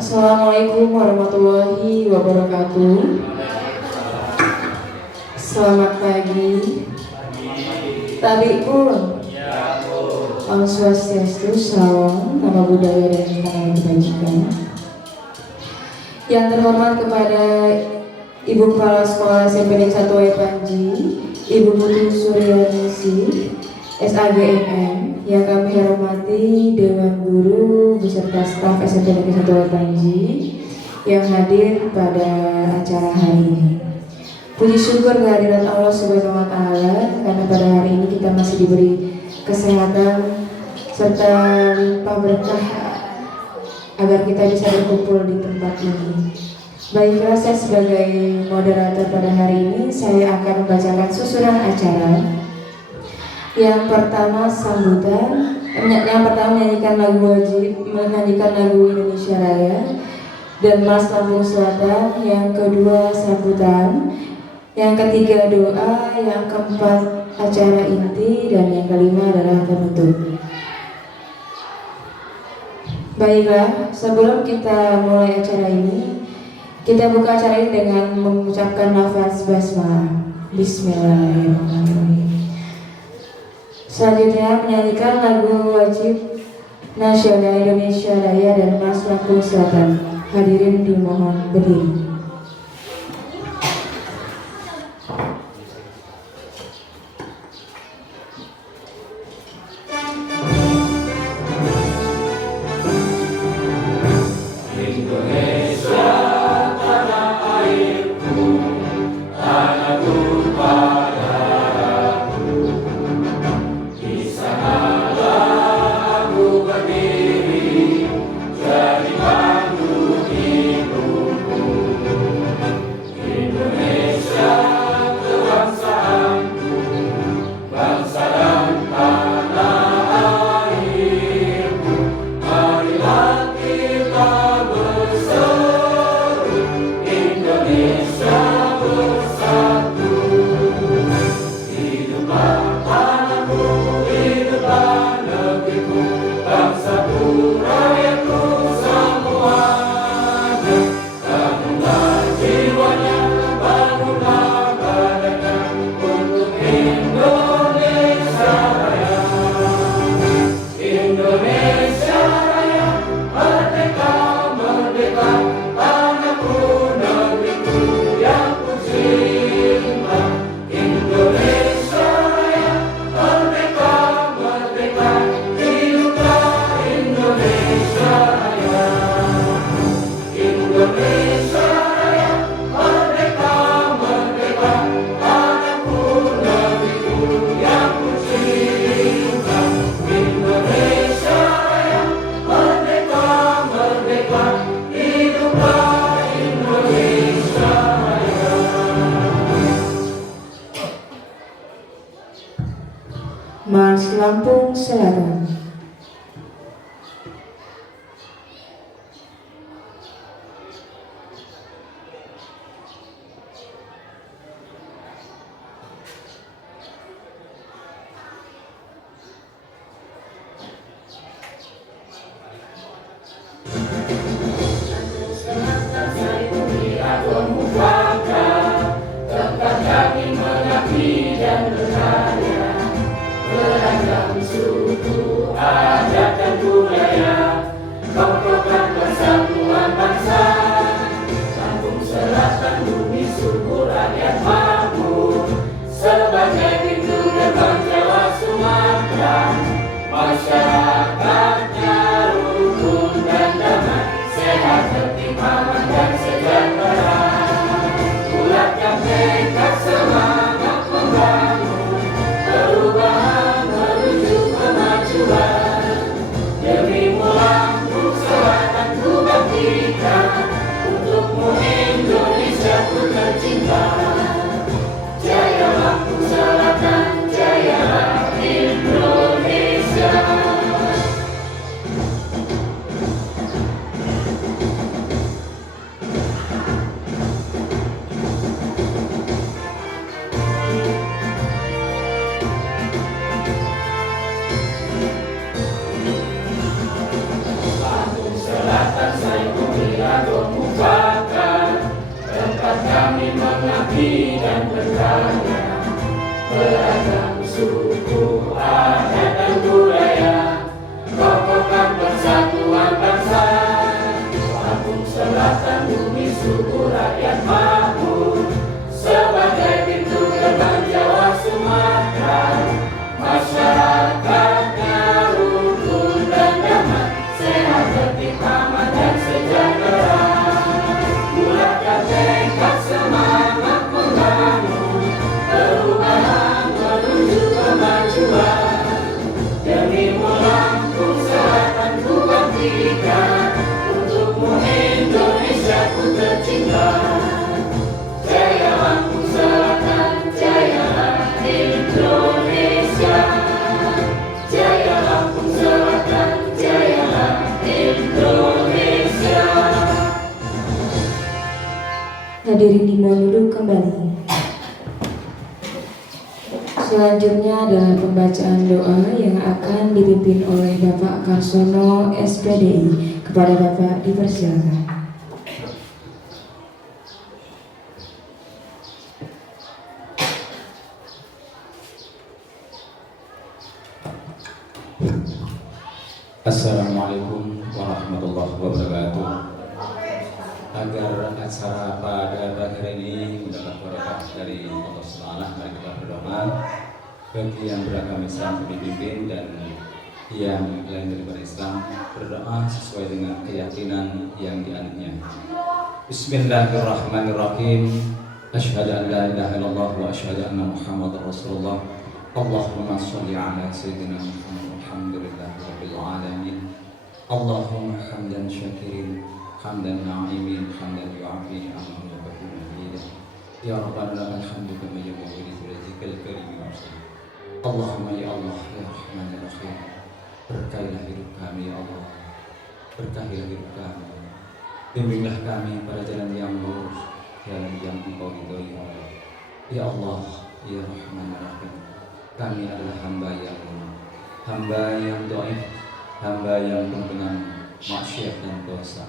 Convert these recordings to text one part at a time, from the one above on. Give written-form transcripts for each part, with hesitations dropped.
Assalamualaikum warahmatullahi wabarakatuh. Selamat pagi. Tabi'un. Om Swastiastu, salam, nama budaya dan salam kebajikan. Yang terhormat kepada Ibu Kepala Sekolah SMP Negeri 1 W Panji, Ibu Putu Suryaningsih, SAGMM, yang kami hormati Dewan Guru beserta staf SMP Negeri 1 W Panji yang hadir pada acara hari ini. Puji syukur kehadiran Allah Subhanahu wa Ta'ala karena pada hari ini kita masih diberi kesehatan serta limpah berkah agar kita bisa berkumpul di tempat ini. Baiklah, saya sebagai moderator pada hari ini, saya akan membacakan susunan acara. Yang pertama sambutan, yang pertama menyanyikan lagu wajib, menyanyikan lagu Indonesia Raya dan Mars Lampung Selatan. Yang kedua sambutan, yang ketiga doa, yang keempat acara inti, dan yang kelima adalah penutup. Baiklah, sebelum kita mulai acara ini, kita buka acara ini dengan mengucapkan lafaz basmalah. Bismillahirrahmanirrahim. Selanjutnya menyanyikan lagu wajib nasional Indonesia Raya dan Mars Lampung Selatan. Hadirin dimohon berdiri. Mars Lampung Selatan. rohmu bakar tempat kami mengabdi dan berkarya. Beragam suku, adat dan budaya, kokohkan persatuan bangsa. Lampung Selatan, bumi suku rakyat makmur, sebagai pintu gerbang Jawa Sumatera. Masyarakatnya rukun dan damai, sehat, tertib, aman dan sejahtera. Bulatkan tekad semangat membangun perubahan menuju kemajuan. Demimu Lampung Selatan ku bangkitkan, untukmu Indonesia ku tercinta. Jaya Lampung Selatan, jayalah Indonesia. Jaya Lampung Selatan, jayalah Indonesia. Hadirin dimohon duduk kembali. Selanjutnya adalah pembacaan doa yang akan dipimpin oleh Bapak Karsono SPDI. Kepada Bapak dipersilakan. Assalamualaikum warahmatullahi wabarakatuh. Agar acara pada pagi ini mendapat berkah dari Allah SWT, mari kita berdoa. Bagi yang beragama Islam dipimpin dan yang lain daripada Islam, berdoa sesuai dengan keyakinan yang dianutnya. Bismillahirrahmanirrahim. Asyhadu an la ilaha illallah wa asyhadu anna Muhammadar Rasulullah. Allahumma shalli ala sayyidina Muhammad. Alhamdulillahi rabbil alamin. Allahumma hamdan syakirin, hamdan na'imin, hamdan yu'afi amman wa bakun hamidah. Ya Rabbana lakal hamdu kama yanbaghi li dzikal karim wa asli. Allahumma ya Allah ya Rahman ya Rahim, berkahilah hidup kami ya Allah, berkahilah hidup kami, bimbinglah kami pada jalan yang lurus, jalan yang Engkau ridhoi ya Allah. Ya Allah ya Rahman ya Rahim, kami adalah hamba yang lemah, hamba yang dhaif, hamba yang penuh dengan maksiat dan dosa.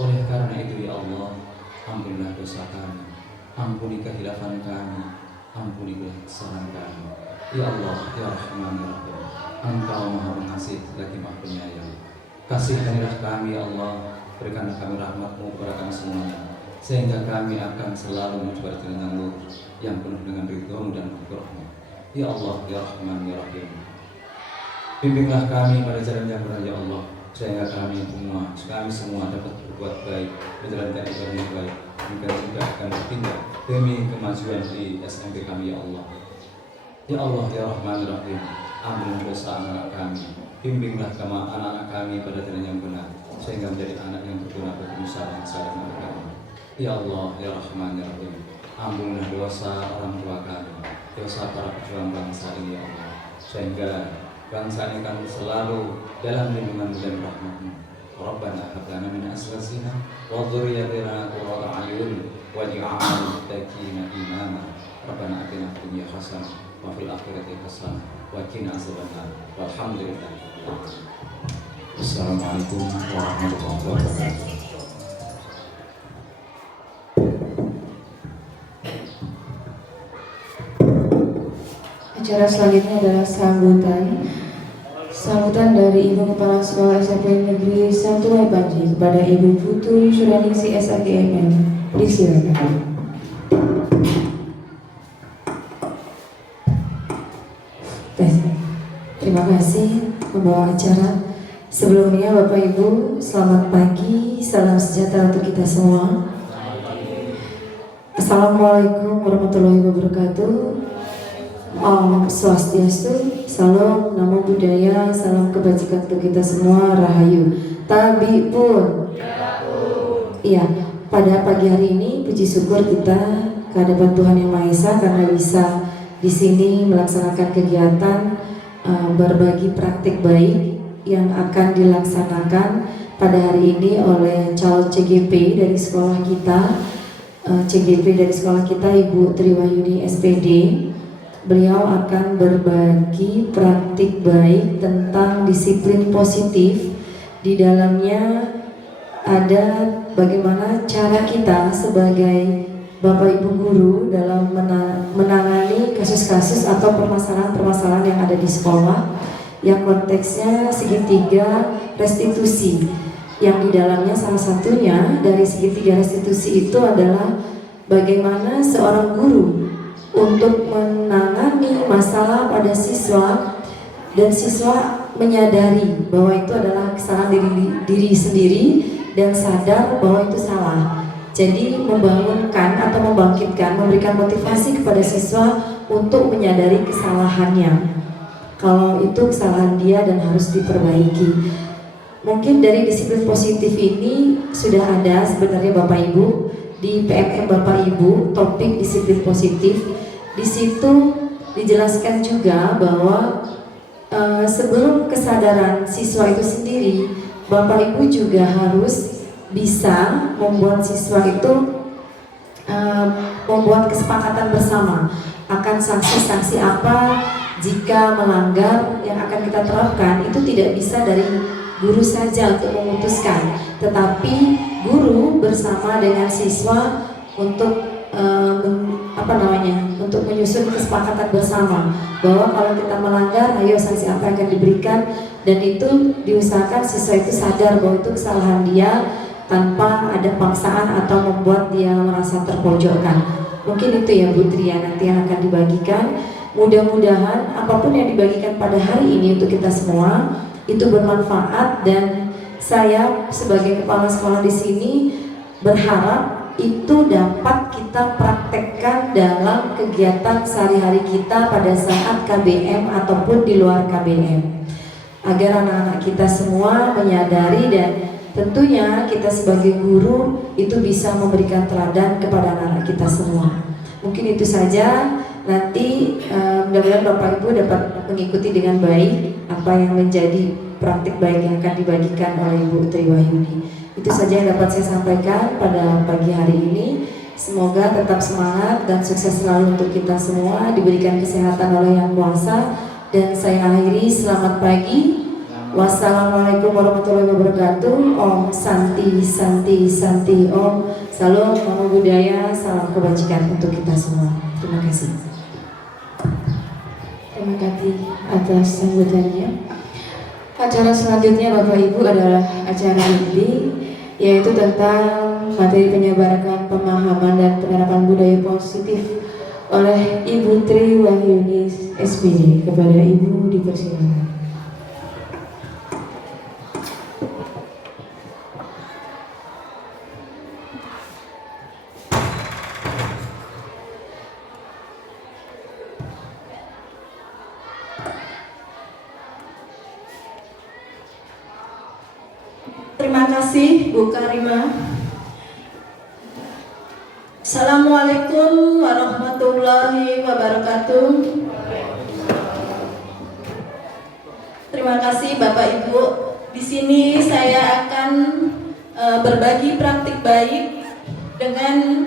Oleh karena itu ya Allah, ampunilah dosa kami, ampuni kehilafan kami, ampunilah kesalahan kami. Ya Allah ya Rahman ya Rahim, Engkau Maha Pengasih lagi Maha Penyayang. Kasihanilah kami ya Allah, berikanlah kami rahmat-Mu kepada kami semuanya, sehingga kami akan selalu mencoba jalan yang lurus yang penuh dengan ridho-Mu dan kudrat-Mu. Ya Allah ya Rahman ya Rahim, bimbinglah kami pada jalan yang benar ya Allah, sehingga kami semua dapat berbuat baik, menjalankan ibadah yang baik, dan juga akan bertindak demi kemajuan di SMP kami ya Allah. Ya Allah ya Rahman ya Rahim, ampunilah dosa anak kami, bimbinglah anak-anak kami pada jalan yang benar, sehingga menjadi anak yang berguna bagi nusa bangsa dan negara. Ya Allah ya Rahman ya Rahim, ampunilah dosa orang tua kami, dosa para pejuang bangsa ini ya Allah, sehingga bangsa ini akan selalu dalam lindungan dan rahmat-Mu. Rabbana hab lana min azwajina wa dhurriyyatina qurrata a'yun waj'alna lil-muttaqina imama. Rabbana atina fid dunya hasanah wa fil akhirati hasanah wa qina azabannar. Walhamdulillah. Assalamualaikum warahmatullahi wabarakatuh. Acara selanjutnya adalah sambutan dari Ibu Kepala Sekolah SMP Negeri 1 Panji kepada Ibu Putu Suraningsi SAGMM. Disilakan. Terima kasih pembawa acara. Sebelumnya Bapak Ibu, selamat pagi, salam sejahtera untuk kita semua. Assalamualaikum warahmatullahi wabarakatuh. Om Swastiastu, salam, namo buddhaya, salam kebajikan untuk kita semua, rahayu. Tabi pun. Iya, pada pagi hari ini puji syukur kita kehadiran Tuhan Yang Maha Esa karena bisa di sini melaksanakan kegiatan berbagi praktik baik yang akan dilaksanakan pada hari ini oleh calon CGP dari sekolah kita. CGP dari sekolah kita Ibu Triwayuni SPD. Beliau akan berbagi praktik baik tentang disiplin positif. Di dalamnya ada bagaimana cara kita sebagai Bapak Ibu guru dalam menangani kasus-kasus atau permasalahan-permasalahan yang ada di sekolah yang konteksnya segitiga restitusi, yang di dalamnya salah satunya dari segitiga restitusi itu adalah bagaimana seorang guru untuk menangani masalah pada siswa dan siswa menyadari bahwa itu adalah kesalahan diri sendiri dan sadar bahwa itu salah. Jadi membangunkan atau membangkitkan, memberikan motivasi kepada siswa untuk menyadari kesalahannya. Kalau itu kesalahan dia dan harus diperbaiki. Mungkin dari disiplin positif ini sudah ada sebenarnya Bapak Ibu di PMM Bapak Ibu topik disiplin positif. Di situ dijelaskan juga bahwa sebelum kesadaran siswa itu sendiri, Bapak Ibu juga harus bisa membuat siswa itu membuat kesepakatan bersama akan sanksi-sanksi apa jika melanggar yang akan kita terapkan. Itu tidak bisa dari guru saja untuk memutuskan, tetapi guru bersama dengan siswa untuk untuk menyusun kesepakatan bersama bahwa kalau kita melanggar, ayo sanksi apa yang akan diberikan, dan itu diusahakan siswa itu sadar bahwa itu kesalahan dia tanpa ada paksaan atau membuat dia merasa terpojokkan. Mungkin itu ya Bu Tria nanti yang akan dibagikan. Mudah-mudahan apapun yang dibagikan pada hari ini untuk kita semua itu bermanfaat, dan saya sebagai kepala sekolah di sini berharap itu dapat kita praktekkan dalam kegiatan sehari-hari kita pada saat KBM ataupun di luar KBM, agar anak-anak kita semua menyadari dan tentunya kita sebagai guru itu bisa memberikan teladan kepada anak-anak kita semua. Mungkin itu saja. Nanti mudah-mudahan Bapak Ibu dapat mengikuti dengan baik apa yang menjadi praktik baik yang akan dibagikan oleh Ibu Tri Wahyuni. Itu saja yang dapat saya sampaikan pada pagi hari ini. Semoga tetap semangat dan sukses selalu untuk kita semua, diberikan kesehatan oleh Yang Kuasa. Dan saya akhiri, selamat pagi. Wassalamualaikum warahmatullahi wabarakatuh. Om Santi Santi Santi Om. Salam Namo Buddhaya, salam kebajikan untuk kita semua. Terima kasih. Terima kasih atas sambutannya. Acara selanjutnya Bapak Ibu adalah acara inti, yaitu tentang materi penyebaran pemahaman dan penerapan budaya positif oleh Ibu Tri Wahyuni SPD. Kepada Ibu dipersilakan. Terima kasih Bu Karima. Assalamualaikum warahmatullahi wabarakatuh. Terima kasih Bapak Ibu. Di sini saya akan berbagi praktik baik dengan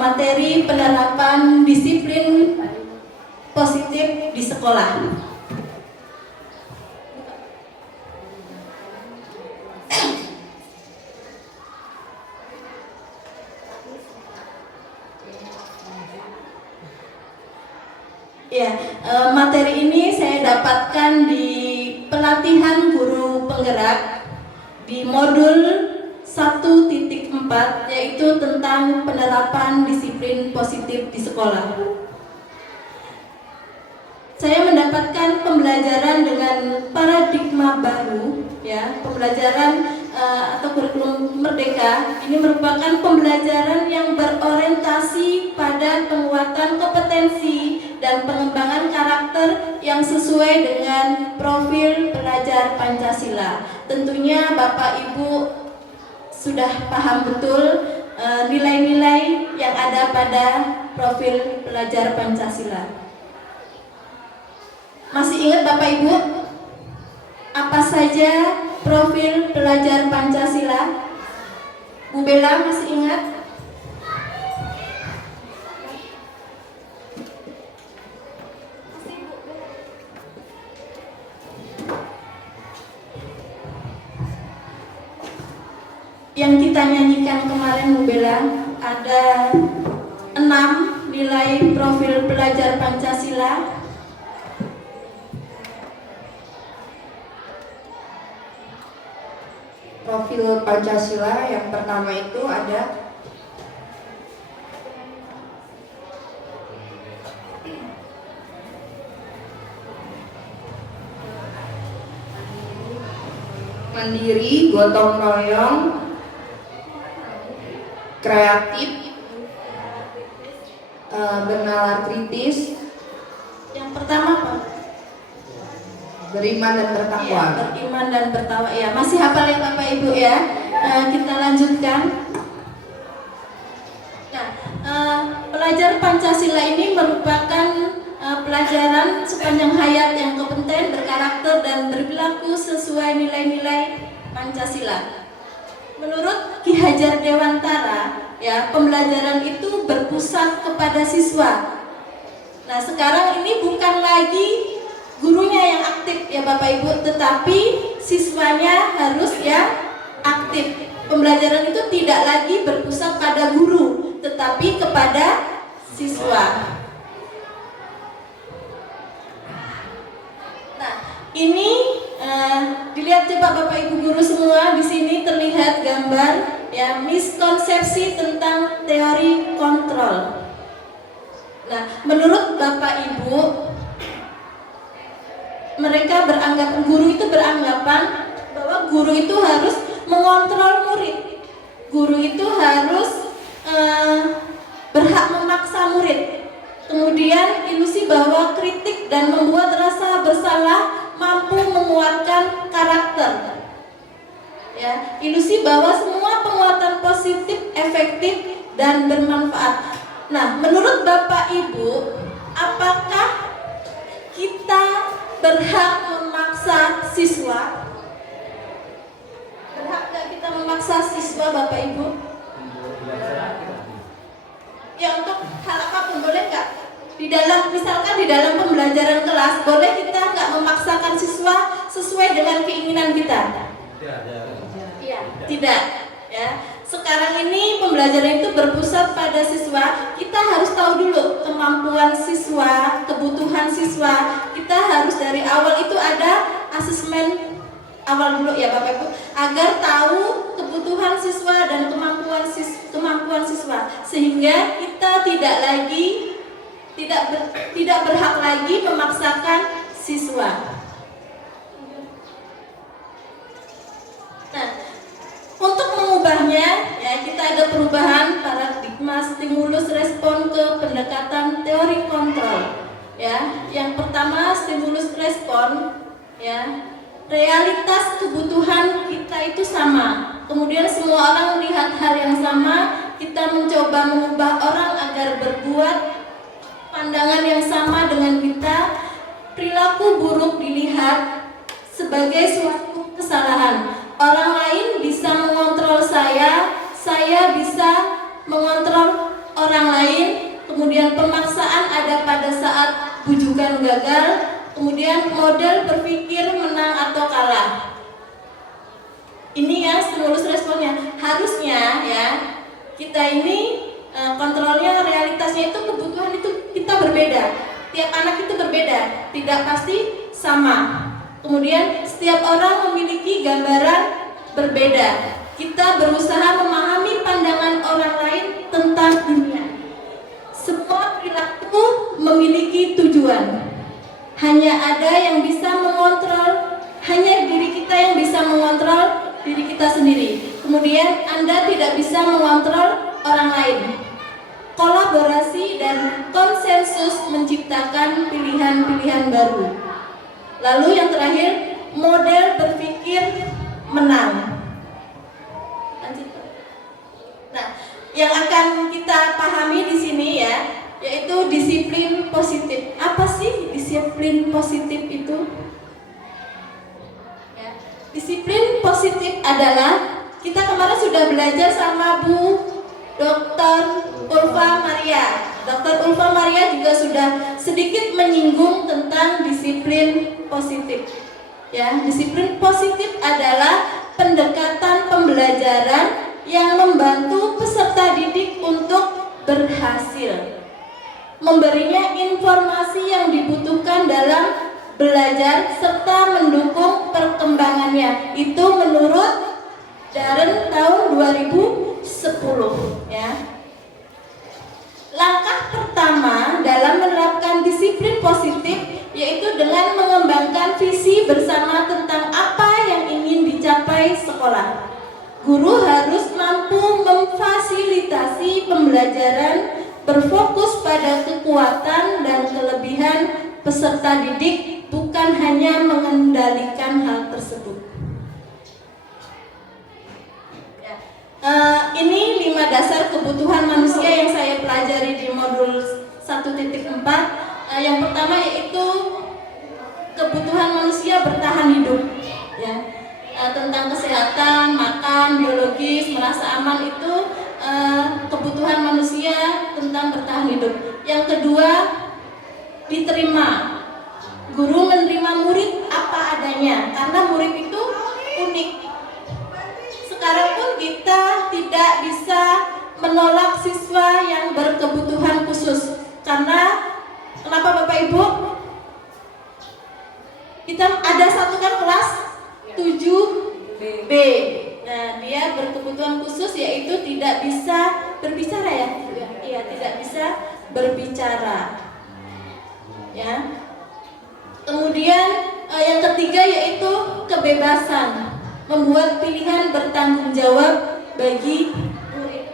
materi penerapan disiplin positif di sekolah. Ya, materi ini saya dapatkan di pelatihan guru penggerak di modul 1.4, yaitu tentang penerapan disiplin positif di sekolah. Saya mendapatkan pembelajaran dengan paradigma baru, ya, pembelajaran atau kurikulum merdeka. Ini merupakan pembelajaran yang berorientasi pada penguatan kompetensi dan pengembangan karakter yang sesuai dengan profil pelajar Pancasila. Tentunya Bapak Ibu sudah paham betul nilai-nilai yang ada pada profil pelajar Pancasila. Masih ingat Bapak Ibu apa saja profil pelajar Pancasila? Bu Bella masih ingat? Yang kita nyanyikan kemarin Bu Bella, ada 6 nilai profil pelajar Pancasila. Profil Pancasila yang pertama itu ada mandiri, gotong royong, kreatif, bernalar kritis, Yang pertama apa? beriman dan bertakwa. Ya, beriman dan bertakwa. Ya, masih hafal ya Bapak Ibu ya. Kita lanjutkan. Nah, pelajar Pancasila ini merupakan pelajaran sepanjang hayat yang kompeten, berkarakter dan berperilaku sesuai nilai-nilai Pancasila. Menurut Ki Hajar Dewantara, ya, pembelajaran itu berpusat kepada siswa. Nah, sekarang ini bukan lagi gurunya yang aktif ya Bapak Ibu, tetapi siswanya harus yang aktif. Pembelajaran itu tidak lagi berpusat pada guru, tetapi kepada siswa. Nah, ini dilihat coba Bapak Ibu guru semua, di sini terlihat gambar ya miskonsepsi tentang teori kontrol. Nah, menurut Bapak Ibu, mereka beranggapan, guru itu beranggapan bahwa guru itu harus mengontrol murid. Guru itu harus berhak memaksa murid. Kemudian ilusi bahwa kritik dan membuat rasa bersalah mampu menguatkan karakter. Ya, ilusi bahwa semua penguatan positif efektif dan bermanfaat. Nah, menurut Bapak Ibu, apakah kita berhak memaksa siswa? Berhak gak kita memaksa siswa Bapak Ibu? Ya, untuk hal apapun boleh nggak? Misalkan di dalam pembelajaran kelas, boleh kita nggak memaksakan siswa sesuai dengan keinginan kita? Iya, tidak. Ya, sekarang ini pembelajaran itu berpusat pada siswa. Kita harus tahu dulu kemampuan siswa, kebutuhan siswa. Kita harus dari awal itu ada asesmen awal dulu ya Bapak Ibu, agar tahu kebutuhan siswa dan kemampuan siswa, sehingga kita tidak berhak lagi memaksakan siswa. Nah, untuk mengubahnya ya, kita ada perubahan paradigma stimulus respon ke pendekatan teori kontrol. Ya, yang pertama stimulus respon ya. Realitas kebutuhan kita itu sama. Kemudian semua orang melihat hal yang sama. Kita mencoba mengubah orang agar berbuat pandangan yang sama dengan kita. Perilaku buruk dilihat sebagai suatu kesalahan. Orang lain bisa mengontrol saya bisa mengontrol orang lain. Kemudian pemaksaan ada pada saat bujukan gagal. Kemudian model berpikir menang atau kalah. Ini ya stimulus responnya. Harusnya ya kita ini kontrolnya, realitasnya itu, kebutuhan itu kita berbeda. Tiap anak itu berbeda, tidak pasti sama. Kemudian setiap orang memiliki gambaran berbeda. Kita berusaha memahami pandangan orang lain tentang dunia. Semua perilaku memiliki tujuan. Hanya ada yang bisa mengontrol, hanya diri kita yang bisa mengontrol diri kita sendiri. Kemudian Anda tidak bisa mengontrol orang lain. Kolaborasi dan konsensus menciptakan pilihan-pilihan baru. Lalu yang terakhir, model berpikir menang. Lanjut. Nah, yang akan kita pahami di sini ya, yaitu disiplin positif. Apa sih disiplin positif itu? Ya, disiplin positif adalah, kita kemarin sudah belajar sama Bu Dr. Ulfa Maria. Dr. Ulfa Maria juga sudah sedikit menyinggung tentang disiplin positif. Ya, disiplin positif adalah pendekatan pembelajaran yang membantu peserta didik untuk berhasil, memberinya informasi yang dibutuhkan dalam belajar serta mendukung perkembangannya. Itu menurut Darren tahun 2010 ya. Langkah pertama dalam menerapkan disiplin positif yaitu dengan mengembangkan visi bersama tentang apa yang ingin dicapai sekolah. Guru harus mampu memfasilitasi pembelajaran berfokus pada kekuatan dan kelebihan peserta didik, bukan hanya mengendalikan hal tersebut. Ini 5 dasar kebutuhan manusia yang saya pelajari di modul 1.4. Yang pertama yaitu kebutuhan manusia bertahan hidup, ya. Tentang kesehatan, makan, biologis, merasa aman itu kebutuhan manusia tentang bertahan hidup. Yang kedua, diterima. Guru menerima murid apa adanya, karena murid itu unik. Sekarang pun kita tidak bisa menolak siswa yang berkebutuhan khusus. Karena kenapa Bapak Ibu? Kita ada satu kan kelas 7B. Nah, dia berkebutuhan khusus yaitu tidak bisa berbicara ya. Iya, tidak bisa berbicara. Ya. Kemudian yang ketiga yaitu kebebasan, membuat pilihan bertanggung jawab bagi murid.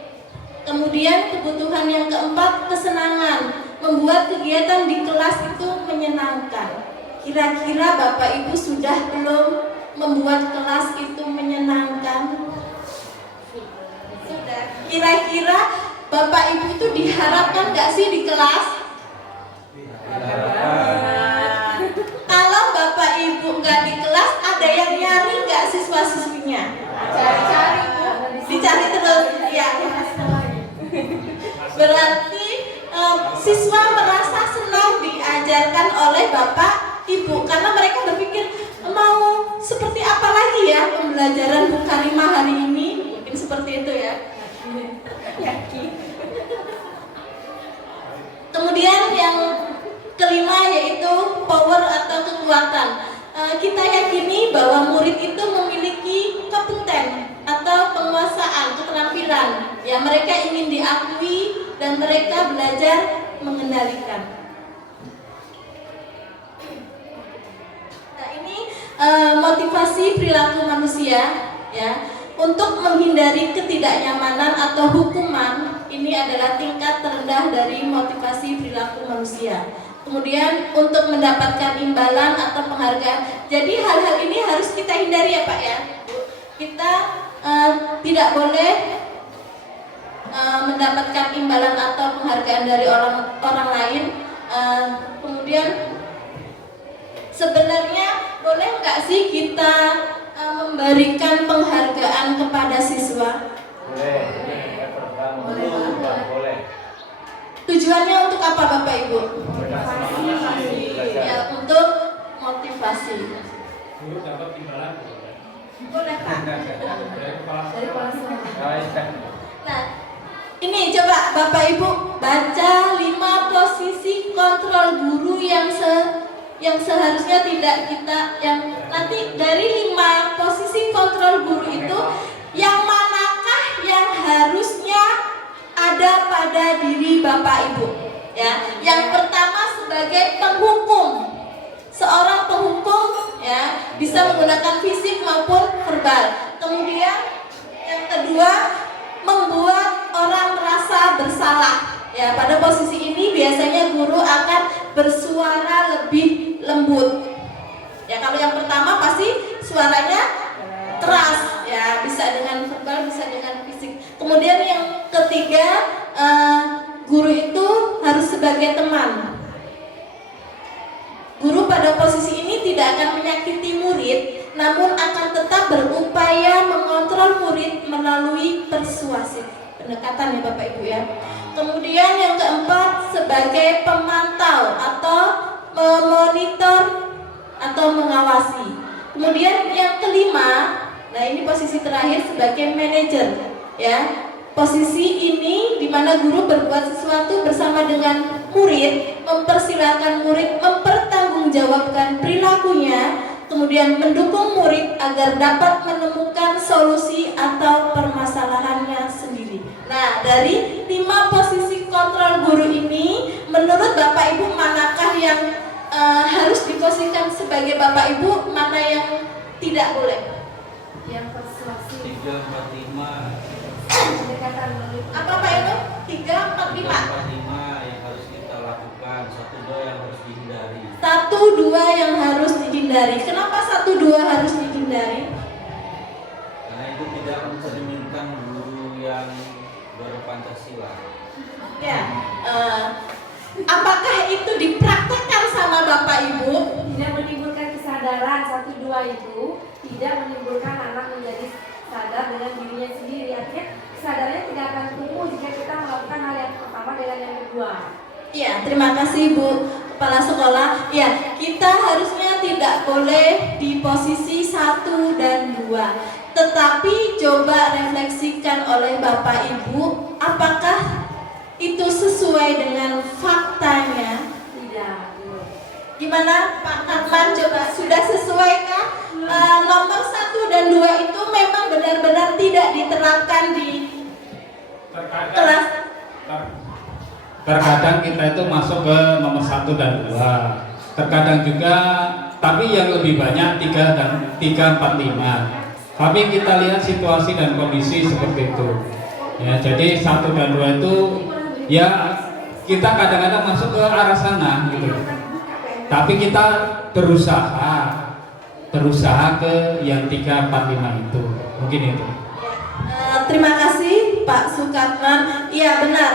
Kemudian kebutuhan yang keempat, kesenangan, membuat kegiatan di kelas itu menyenangkan. Kira-kira Bapak Ibu sudah belum membuat kelas itu menyenangkan? Sudah. Kira-kira Bapak Ibu itu diharapkan nggak sih di kelas? Kalau Bapak Ibu nggak di kelas, ada yang nyari nggak siswa-siswinya? Cari-cari Bu. Dicari terus, ya. Berarti siswa merasa senang diajarkan oleh Bapak Ibu, karena mereka berpikir mau seperti apa lagi ya pembelajaran Bu Karimah hari ini, mungkin seperti itu ya. Kemudian yang kelima yaitu power atau kekuatan. Kita yakini bahwa murid itu memiliki kompeten atau penguasaan, keterampilan. Ya, mereka ingin diakui dan mereka belajar mengendalikan. Nah, ini motivasi perilaku manusia ya. Untuk menghindari ketidaknyamanan atau hukuman, ini adalah tingkat terendah dari motivasi perilaku manusia. Kemudian untuk mendapatkan imbalan atau penghargaan. Jadi hal-hal ini harus kita hindari ya Pak ya. Kita tidak boleh mendapatkan imbalan atau penghargaan dari orang lain. Kemudian sebenarnya boleh nggak sih kita memberikan penghargaan kepada siswa? Boleh. Tujuannya untuk apa Bapak Ibu? Ya, untuk motivasi. Guru dapat imbalan. Boleh Pak. Dari kepala sekolah. Nah, ini coba Bapak Ibu baca 5 posisi kontrol guru yang seharusnya tidak kita, yang nanti dari 5 posisi kontrol guru itu yang manakah yang harusnya ada pada diri Bapak Ibu ya. Yang pertama sebagai penghukum. Seorang penghukum ya bisa menggunakan fisik maupun verbal. Kemudian yang kedua membuat orang merasa bersalah. Ya, pada posisi ini biasanya guru akan bersuara lebih lembut. Ya, kalau yang pertama pasti suaranya keras, ya bisa dengan verbal, bisa dengan fisik. Kemudian yang ketiga, guru itu harus sebagai teman. Guru pada posisi ini tidak akan menyakiti murid, namun akan tetap berupaya mengontrol murid melalui persuasif. Pendekatan ya Bapak Ibu ya. Kemudian yang keempat sebagai pemantau atau memonitor atau mengawasi. Kemudian yang kelima, nah ini posisi terakhir sebagai manajer. ya. Posisi ini di mana guru berbuat sesuatu bersama dengan murid, mempersilahkan murid mempertanggungjawabkan perilakunya, kemudian mendukung murid agar dapat menemukan solusi atau permasalahannya sendiri. Nah, dari 5 posisi kontrol guru ini, menurut Bapak Ibu manakah yang harus diposisikan sebagai Bapak Ibu, mana yang tidak boleh? Yang persuasif, 3, 4, 5. pendekatan melalui Apa Pak Ibu? 3, 4, 5. 5 yang harus kita lakukan, 1, 2 yang harus dihindari. 1, 2 yang harus dihindari. Kenapa 1, 2 harus dihindari? Karena itu tidak mencerminkan guru yang berpancasila. Ya, apakah itu dipraktekkan sama Bapak Ibu? tidak menimbulkan kesadaran. 1, 2 itu tidak menimbulkan anak menjadi sadar dengan dirinya sendiri. Artinya kesadarannya tidak akan tumbuh jika kita melakukan hal yang pertama dengan yang kedua. Iya, terima kasih Bu Kepala Sekolah. Ya, kita harusnya tidak boleh di posisi 1 dan 2. Tetapi coba refleksikan oleh Bapak Ibu, apakah itu sesuai dengan faktanya? Tidak. Gimana Pak Katman, coba sudah sesuaikah nomor 1 dan 2 itu memang benar-benar tidak diterapkan di kelas? Terkadang kita itu masuk ke nomor 1 dan 2. Terkadang juga, tapi yang lebih banyak 3 dan 3, 4, 5. Tapi kita lihat situasi dan kondisi seperti itu. Ya, jadi 1 dan 2 itu ya kita kadang-kadang masuk ke arah sana gitu. Tapi kita berusaha ke yang 3, 4, 5 itu. Mungkin itu. Terima kasih Pak Sukatman. Iya benar.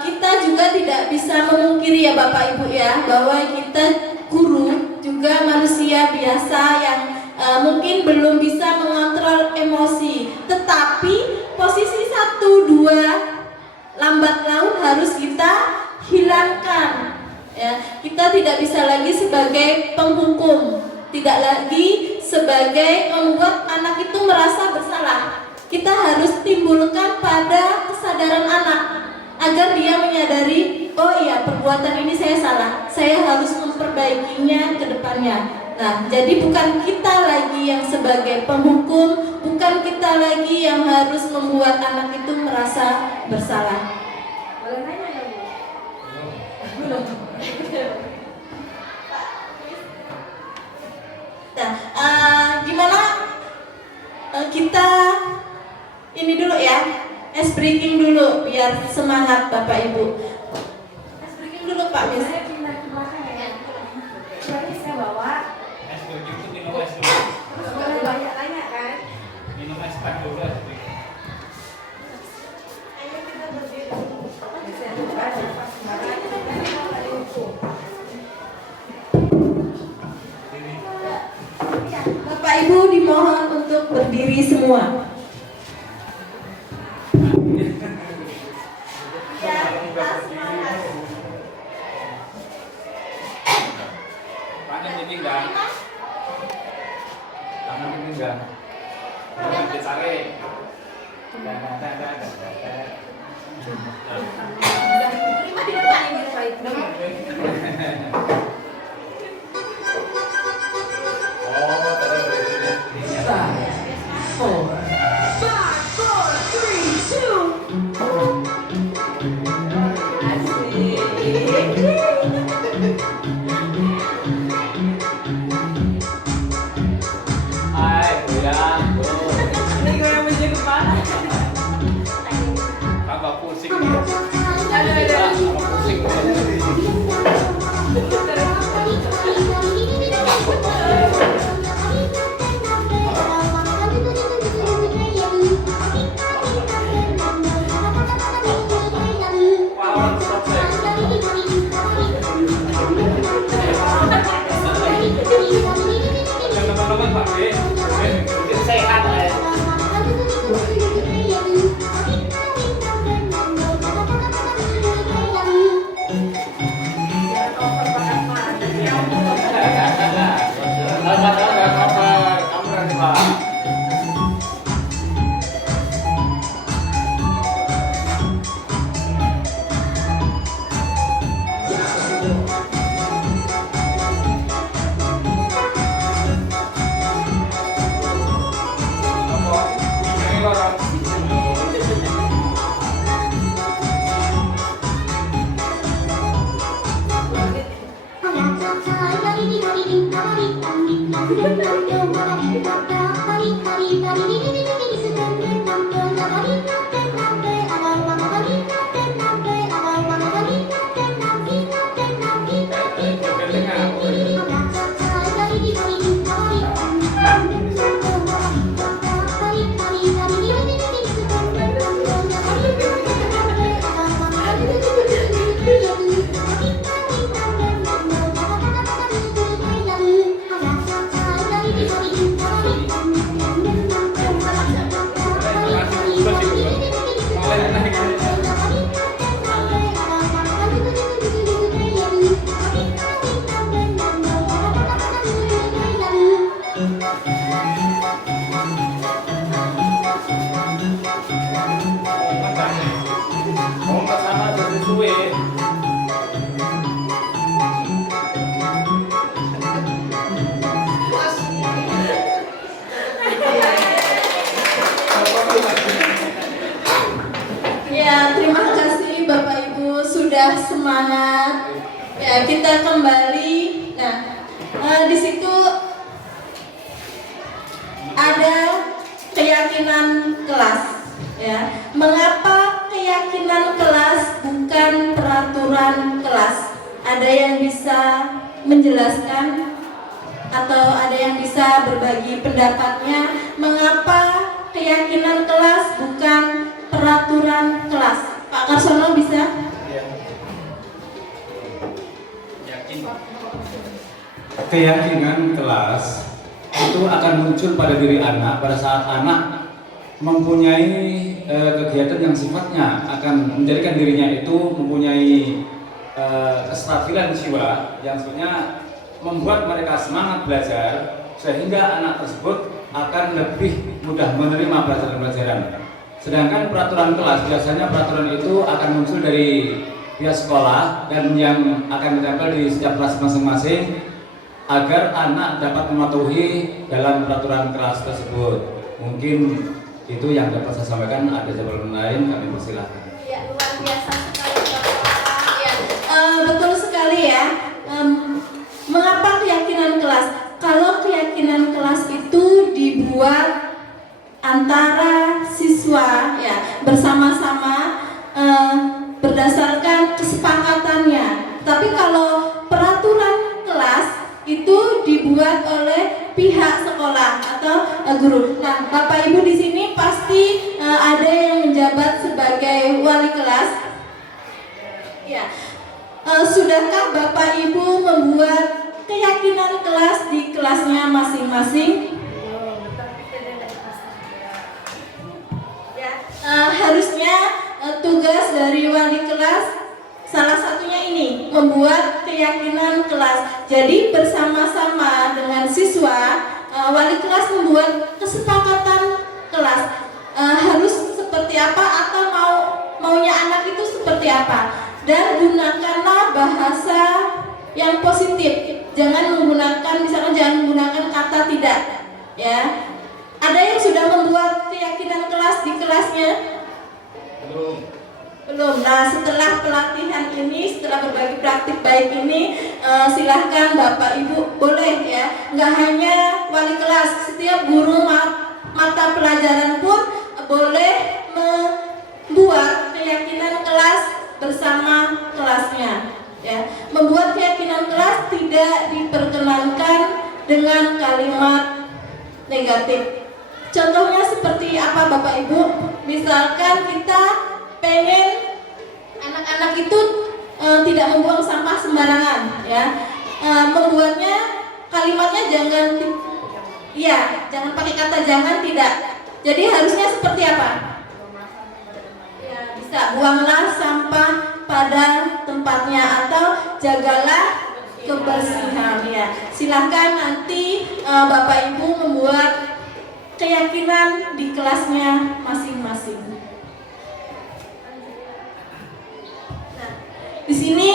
Kita juga tidak bisa memungkiri ya Bapak Ibu ya, bahwa kita guru juga manusia biasa yang mungkin belum bisa mengontrol emosi. Tetapi posisi 1, 2 lambat laun harus kita hilangkan. Ya, kita tidak bisa lagi sebagai penghukum, tidak lagi sebagai membuat anak itu merasa bersalah. Kita harus timbulkan pada kesadaran anak agar dia menyadari, oh iya perbuatan ini saya salah, saya harus memperbaikinya ke depannya. Nah, jadi bukan kita lagi yang sebagai penghukum, bukan kita lagi yang harus membuat anak itu merasa bersalah. Boleh nanya ya Bu? Belum. Nah, gimana kita ini dulu ya, ice breaking dulu biar semangat Bapak Ibu. Ice breaking dulu Pak Miss. Saya pindah ke belakang ya. Berarti saya bawa. Es krim itu minum es dulu. Terus boleh banyak tanya kan? Minum es teh dulu. Ayo kita berdiri. Saya lupa pas kemarin ada hukum. Bapak Ibu dimohon untuk berdiri semua. Ya, kita semangat. Tangan dipinggang. Tangan dipinggang. Tangan ditarik. Terima di depan ini Pak Ibu. Oh, tadi berdiri. 5, 4. Hai, goyang, bro. Ini gue yang menjaga kepala. Tambah pusing nih. Ada. Tambah pusing. Wow, stop saya. Teman-teman Pak B, sehat ya. Ya, terima kasih Bapak Ibu sudah semangat. Ya, kita kembali. Nah, di situ ada keyakinan kelas. Ya, mengapa keyakinan kelas bukan peraturan kelas? Ada yang bisa menjelaskan atau ada yang bisa berbagi pendapatnya? Mengapa keyakinan kelas bukan peraturan kelas? Pak Karsono bisa? Keyakinan kelas itu akan muncul pada diri anak pada saat anak mempunyai kegiatan yang sifatnya akan menjadikan dirinya itu mempunyai kestabilan jiwa yang sebenarnya membuat mereka semangat belajar, sehingga anak tersebut akan lebih mudah menerima pelajaran-pelajaran. Sedangkan peraturan kelas, biasanya peraturan itu akan muncul dari pihak sekolah dan yang akan ditempel di setiap kelas masing-masing agar anak dapat mematuhi dalam peraturan kelas tersebut. Mungkin itu yang dapat saya sampaikan. Ada jawaban lain, kami persilahkan. Ya, luar biasa sekali Bapak. Ya, betul sekali ya. Mengapa keyakinan kelas? Kalau keyakinan kelas itu dibuat antara siswa ya bersama-sama berdasarkan kesepakatannya. Tapi kalau peraturan kelas itu dibuat oleh pihak sekolah atau guru. Nah, Bapak Ibu di sini pasti ada yang menjabat sebagai wali kelas. Ya, sudahkah Bapak Ibu membuat keyakinan kelas di kelasnya masing-masing? Ya, harusnya tugas dari wali kelas salah satunya ini, membuat keyakinan kelas. Jadi bersama-sama dengan siswa, wali kelas membuat kesepakatan kelas. Harus seperti apa atau maunya anak itu seperti apa. Dan gunakanlah bahasa yang positif. Jangan menggunakan, misalkan jangan menggunakan kata tidak. Ya. Ada yang sudah membuat keyakinan kelas di kelasnya? Belum. Nah, setelah pelatihan ini, setelah berbagi praktik baik ini, silahkan Bapak Ibu boleh ya, nggak hanya wali kelas, setiap guru mata pelajaran pun boleh membuat keyakinan kelas bersama kelasnya. Ya, membuat keyakinan kelas tidak diperkenankan dengan kalimat negatif. Contohnya seperti apa Bapak Ibu? Misalkan kita pengen anak-anak itu tidak membuang sampah sembarangan, ya. Membuatnya kalimatnya jangan pakai kata jangan, tidak. Jadi harusnya seperti apa? Ya, bisa buanglah sampah pada tempatnya atau jagalah kebersihan, ya. Silahkan nanti Bapak Ibu membuat keyakinan di kelasnya masing-masing. Di sini,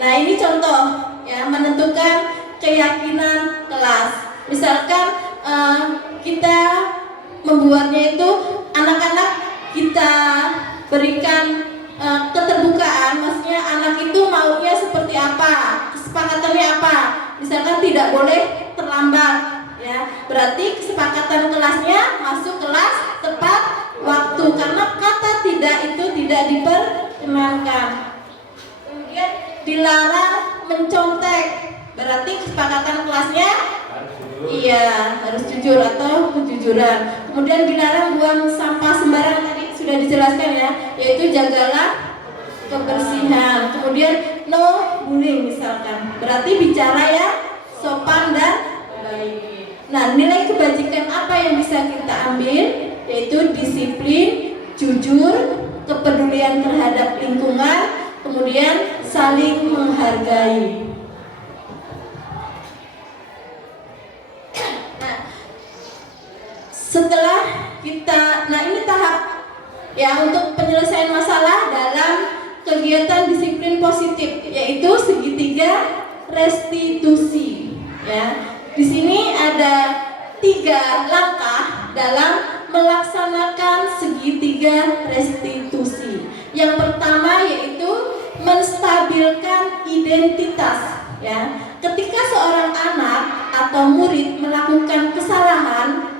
nah ini contoh ya, menentukan keyakinan kelas. Misalkan kita membuatnya itu anak-anak kita berikan keterbukaan, maksudnya anak itu maunya seperti apa, kesepakatannya apa. misalkan tidak boleh terlambat, ya. Berarti kesepakatan kelasnya masuk kelas tepat waktu, karena kata tidak itu tidak diperkenankan. Kemudian dilarang mencontek, berarti kesepakatan kelasnya harus jujur atau kejujuran. Kemudian dilarang buang sampah sembarangan, tadi sudah dijelaskan ya, yaitu jagalah kebersihan. Kemudian no bullying misalkan, berarti bicara ya sopan dan baik. Nah, nilai kebajikan apa yang bisa kita ambil? Yaitu disiplin, jujur, kepedulian terhadap lingkungan, kemudian saling menghargai. Nah, setelah kita, nah ini tahap ya untuk penyelesaian masalah dalam kegiatan disiplin positif, yaitu segitiga restitusi. Ya, di sini ada 3 langkah dalam melaksanakan segitiga restitusi. Yang pertama yaitu menstabilkan identitas. Ya, ketika seorang anak atau murid melakukan kesalahan,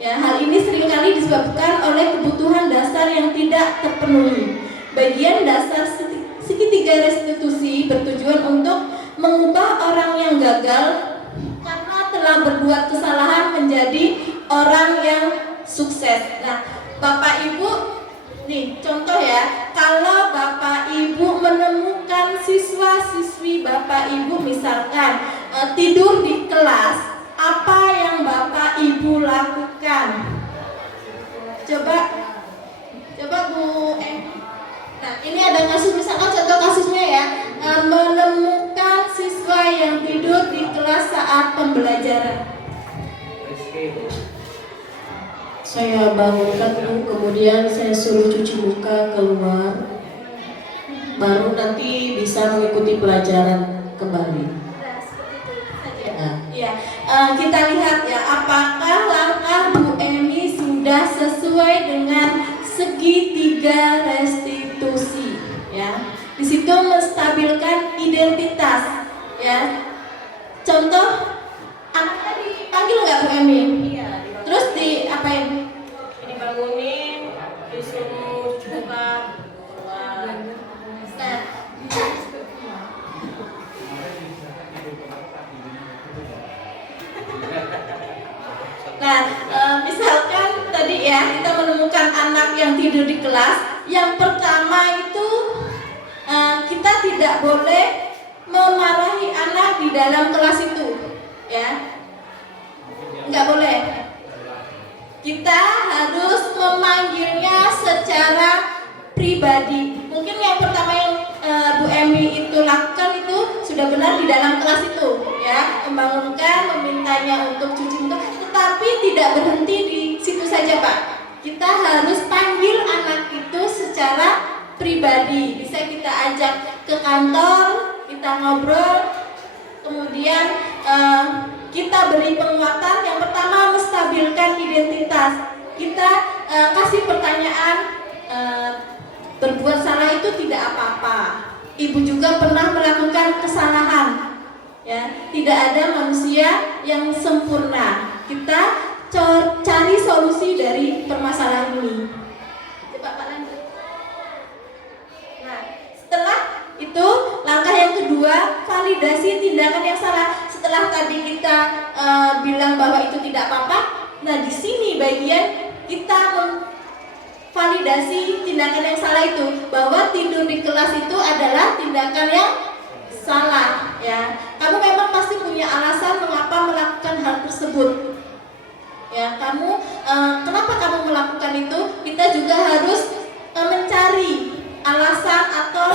ya, hal ini seringkali disebabkan oleh kebutuhan dasar yang tidak terpenuhi. Bagian dasar segitiga restitusi bertujuan untuk mengubah orang yang gagal karena telah berbuat kesalahan menjadi orang yang sukses. Nah, Bapak Ibu, nih contoh ya, kalau Bapak Ibu menemukan siswa-siswi Bapak Ibu misalkan tidur di kelas, apa yang Bapak Ibu lakukan? Coba Bu. Nah, ini ada kasus, misalkan contoh kasusnya ya, menemukan siswa yang tidur di kelas saat pembelajaran. Saya bangunkan Bu, kemudian saya suruh cuci muka keluar, baru nanti bisa mengikuti pelajaran kembali. Ya, kita lihat ya, apakah langkah Bu Emi sudah sesuai dengan segitiga restitusi, ya. Di situ menstabilkan identitas, ya. Contoh, anaknya dipanggil nggak Bu Emi? Iya. Terus diapain? Dibangunin, disuruh buka. Nah, misalkan tadi ya kita menemukan anak yang tidur di kelas, yang pertama itu kita tidak boleh memarahi anak di dalam kelas itu, ya, nggak boleh. Kita harus memanggilnya secara pribadi. Mungkin yang pertama yang Bu Emi itu lakukan itu sudah benar di dalam kelas itu, ya, membangunkan, memintanya untuk cuci muka. Tetapi tidak berhenti di situ saja, Pak. Kita harus panggil anak itu secara pribadi. Bisa kita ajak ke kantor, kita ngobrol, kemudian kita beri penguatan. Yang pertama, menstabilkan identitas. Kita kasih pertanyaan, berbuat salah itu tidak apa-apa. Ibu juga pernah melakukan kesalahan, ya. Tidak ada manusia yang sempurna. Kita cari solusi dari permasalahan ini. Coba Pak lanjut. Nah, setelah itu langkah yang kedua, validasi tindakan yang salah. Setelah tadi kita bilang bahwa itu tidak apa-apa, nah di sini bagian kita validasi tindakan yang salah itu, bahwa tidur di kelas itu adalah tindakan yang salah, ya. Kamu memang pasti punya alasan mengapa melakukan hal tersebut, ya. Kenapa kamu melakukan itu? Kita juga harus mencari alasan atau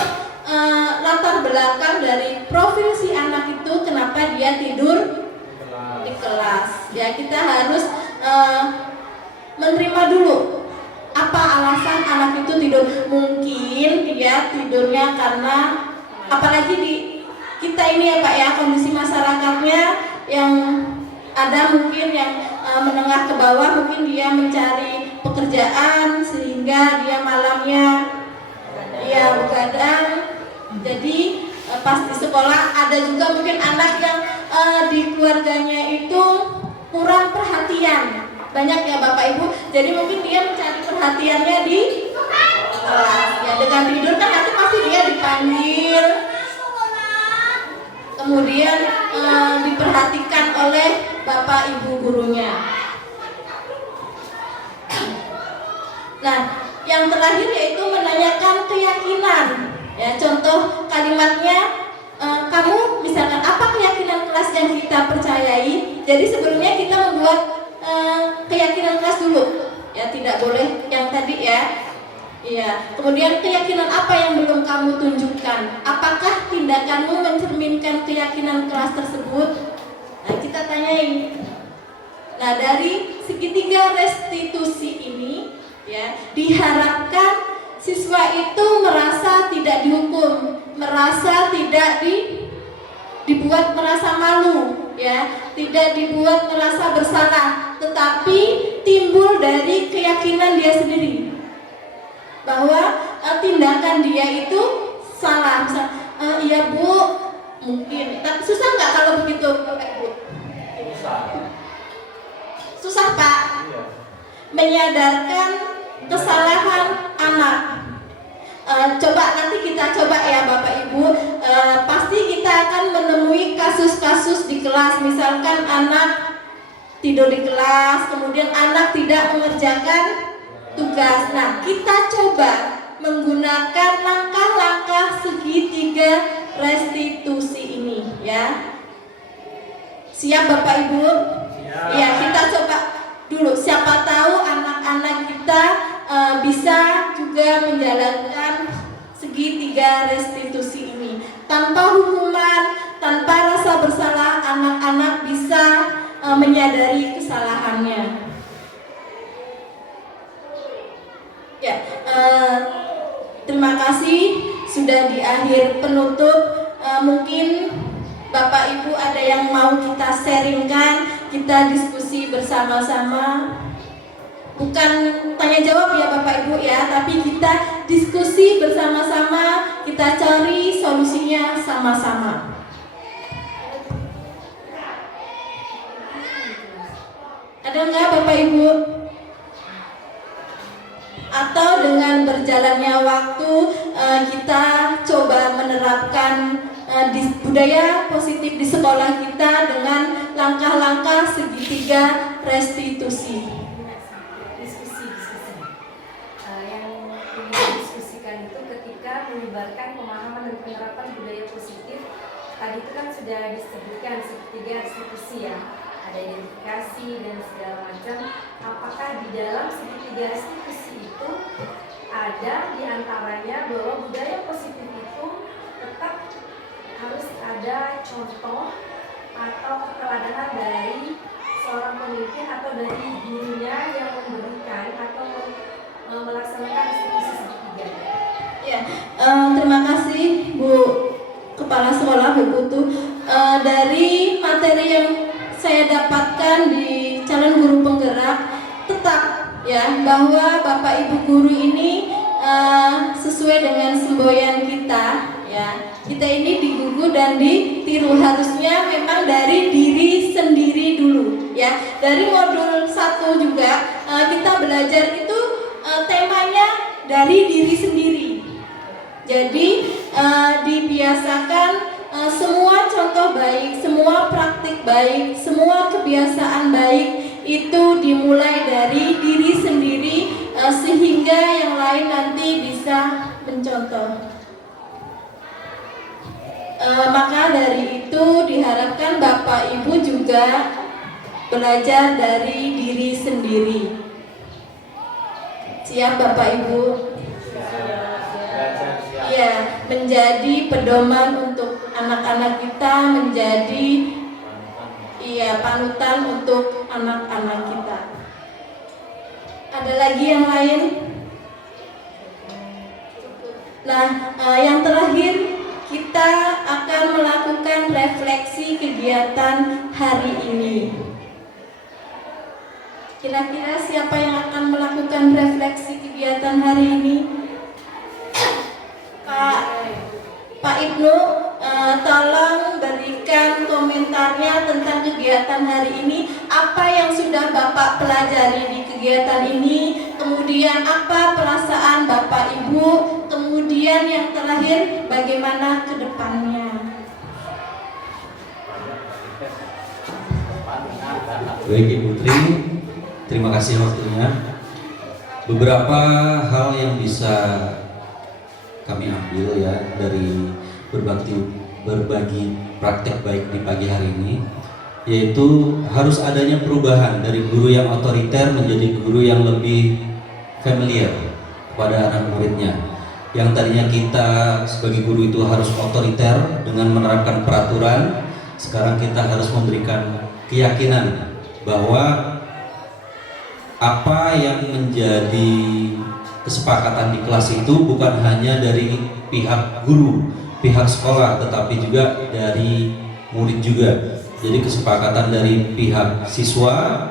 latar belakang dari profil si anak itu, kenapa dia tidur di kelas, ya. Kita harus menerima dulu apa alasan anak itu tidur. Mungkin dia tidurnya karena, apalagi di kita ini ya Pak ya, kondisi masyarakatnya yang ada mungkin yang menengah ke bawah, mungkin dia mencari pekerjaan sehingga dia malamnya dia begadang. Jadi pas di sekolah ada juga mungkin anak yang di keluarganya itu kurang perhatian. Banyak ya Bapak Ibu, jadi mungkin dia mencari perhatiannya di kelas. Ya dengan tidur kan nanti pasti dia dipanggil, kemudian diperhatikan oleh Bapak Ibu gurunya. Nah, yang terakhir yaitu menanyakan keyakinan. Ya, contoh kalimatnya, kamu misalkan apa keyakinan kelas yang kita percayai. Jadi sebelumnya kita membuat keyakinan kelas dulu. Ya, tidak boleh yang tadi ya. Iya. Kemudian keyakinan apa yang belum kamu tunjukkan? Apakah tindakanmu mencerminkan keyakinan kelas tersebut? Nah, kita tanyain. Nah, dari segitiga restitusi ini ya, diharapkan siswa itu merasa tidak dihukum, merasa tidak dibuat merasa malu, ya, tidak dibuat merasa bersalah, tetapi timbul dari keyakinan dia sendiri bahwa tindakan dia itu salah. Misal, iya Bu, mungkin, tapi susah nggak kalau begitu Bapak Ibu? Susah Pak, menyadarkan kesalahan anak. Coba nanti kita coba ya Bapak Ibu, pasti kita akan menemui kasus-kasus di kelas. Misalkan anak tidur di kelas, kemudian anak tidak mengerjakan tugas. Nah, kita coba menggunakan langkah-langkah segitiga restitusi ini ya. Siap Bapak Ibu? Ya, kita coba dulu. Siapa tahu anak-anak kita bisa juga menjalankan segitiga restitusi ini tanpa hukuman, tanpa rasa bersalah. Anak-anak bisa menyadari kesalahannya. Ya, terima kasih sudah di akhir penutup. Mungkin Bapak Ibu ada yang mau kita sharingkan, kita diskusi bersama-sama. Bukan tanya jawab ya Bapak Ibu ya, tapi kita diskusi bersama-sama, kita cari solusinya sama-sama. Ada nggak Bapak Ibu? Atau dengan berjalannya waktu kita coba menerapkan budaya positif di sekolah kita dengan langkah-langkah segitiga restitusi. Diskusi. Yang ingin didiskusikan itu ketika menyebarkan pemahaman dan penerapan budaya positif. Tadi itu kan sudah disebutkan segitiga restitusi ya, ada identifikasi dan segala macam. Apakah di dalam segitiga restitusi itu ada diantaranya bahwa budaya positif itu tetap harus ada contoh atau keteladanan dari seorang pemimpin atau dari gurunya yang memberikan atau melaksanakan restitusi segitiga? Ya, terima kasih Bu Kepala Sekolah, Bu Putu. Dari materi yang saya dapatkan di calon guru penggerak, tetap ya bahwa Bapak Ibu guru ini sesuai dengan semboyan kita ya. Kita ini digugu dan ditiru, harusnya memang dari diri sendiri dulu ya. Dari modul 1 juga kita belajar itu temanya dari diri sendiri. Jadi dibiasakan semua contoh baik, semua praktik baik, semua kebiasaan baik itu dimulai dari diri sendiri sehingga yang lain nanti bisa mencontoh. Maka dari itu diharapkan Bapak Ibu juga belajar dari diri sendiri. Siap Bapak Ibu? Ya, menjadi pedoman untuk anak-anak kita, menjadi panutan untuk anak-anak kita. Ada lagi yang lain? Nah, yang terakhir kita akan melakukan refleksi kegiatan hari ini. Kira-kira siapa yang akan melakukan refleksi kegiatan hari ini? Pak Ibnu, tolong berikan komentar komentarnya tentang kegiatan hari ini. Apa yang sudah Bapak pelajari di kegiatan ini, kemudian apa perasaan Bapak Ibu, kemudian yang terakhir bagaimana ke depannya. Baik Ibu Tri, terima kasih waktunya. Beberapa hal yang bisa kami ambil ya dari berbagi praktek baik di pagi hari ini, yaitu harus adanya perubahan dari guru yang otoriter menjadi guru yang lebih familiar kepada anak muridnya. Yang tadinya kita sebagai guru itu harus otoriter dengan menerapkan peraturan, sekarang kita harus memberikan keyakinan bahwa apa yang menjadi kesepakatan di kelas itu bukan hanya dari pihak guru, pihak sekolah, tetapi juga dari murid juga. Jadi kesepakatan dari pihak siswa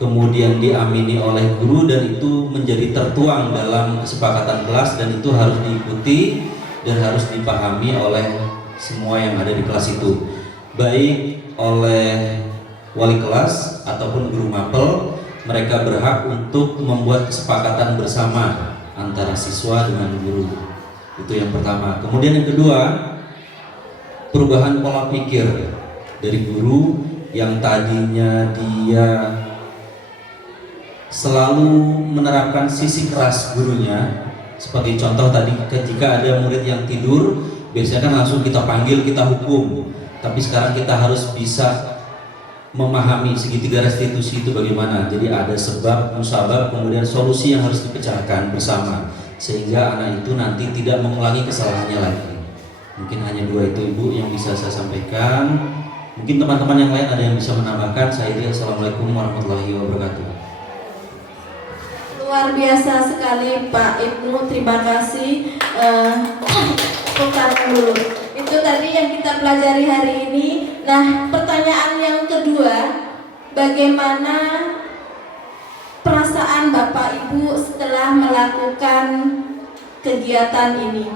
kemudian diamini oleh guru dan itu menjadi tertuang dalam kesepakatan kelas dan itu harus diikuti dan harus dipahami oleh semua yang ada di kelas itu, baik oleh wali kelas ataupun guru mapel. Mereka berhak untuk membuat kesepakatan bersama antara siswa dengan guru. Itu yang pertama. Kemudian yang kedua, perubahan pola pikir dari guru yang tadinya dia selalu menerapkan sisi keras gurunya. Sebagai contoh tadi, jika ada murid yang tidur, biasanya kan langsung kita panggil, kita hukum. Tapi sekarang kita harus bisa memahami segitiga restitusi itu bagaimana. Jadi ada sebab, musabab, kemudian solusi yang harus dipecahkan bersama sehingga anak itu nanti tidak mengulangi kesalahannya lagi. Mungkin hanya dua itu Ibu yang bisa saya sampaikan. Mungkin teman-teman yang lain ada yang bisa menambahkan. Saya Idri, assalamualaikum warahmatullahi wabarakatuh. Luar biasa sekali Pak Ibnu, terima kasih. Dulu. Itu tadi yang kita pelajari hari ini. Nah, pertanyaan yang kedua, bagaimana perasaan Bapak Ibu setelah melakukan kegiatan ini?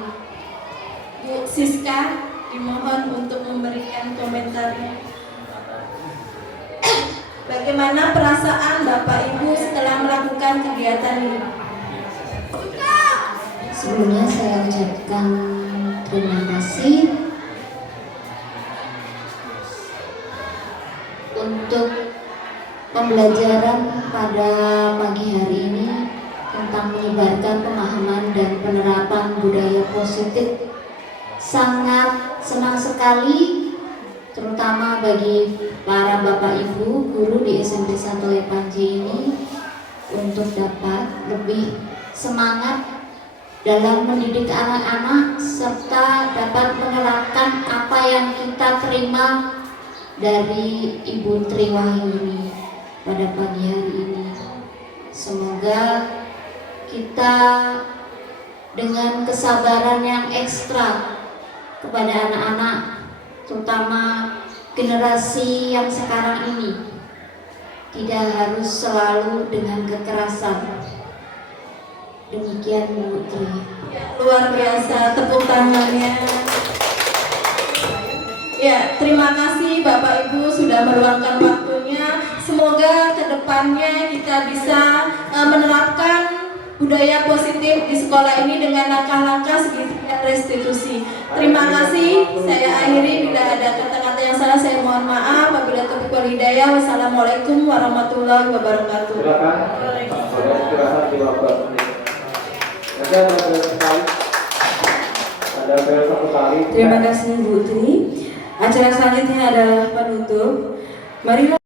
Bu Siska, dimohon untuk memberikan komentarnya. Bagaimana perasaan Bapak Ibu setelah melakukan kegiatan ini? Sebelumnya saya ucapkan terima kasih untuk pembelajaran pada pagi hari ini tentang menyebarkan pemahaman dan penerapan budaya positif. Sangat senang sekali, terutama bagi para Bapak Ibu guru di SMP 1 Panji ini untuk dapat lebih semangat dalam mendidik anak-anak serta dapat menerapkan apa yang kita terima dari Ibu Tri Wahyuni pada pagi hari ini. Semoga kita dengan kesabaran yang ekstra kepada anak-anak, terutama generasi yang sekarang ini, tidak harus selalu dengan kekerasan. Demikian Bu Tri. Luar biasa, tepuk tangannya. Ya, terima kasih Bapak Ibu sudah meluangkan waktunya. Semoga kedepannya kita bisa menerapkan budaya positif di sekolah ini dengan langkah-langkah segitiga restitusi. Terima kasih. Saya akhiri, bila ada kata-kata yang salah saya mohon maaf. Wabillahi taufiq wal hidayah. Wassalamualaikum warahmatullahi wabarakatuh. Terima kasih Bu Tri. Acara selanjutnya adalah penutup. Marilah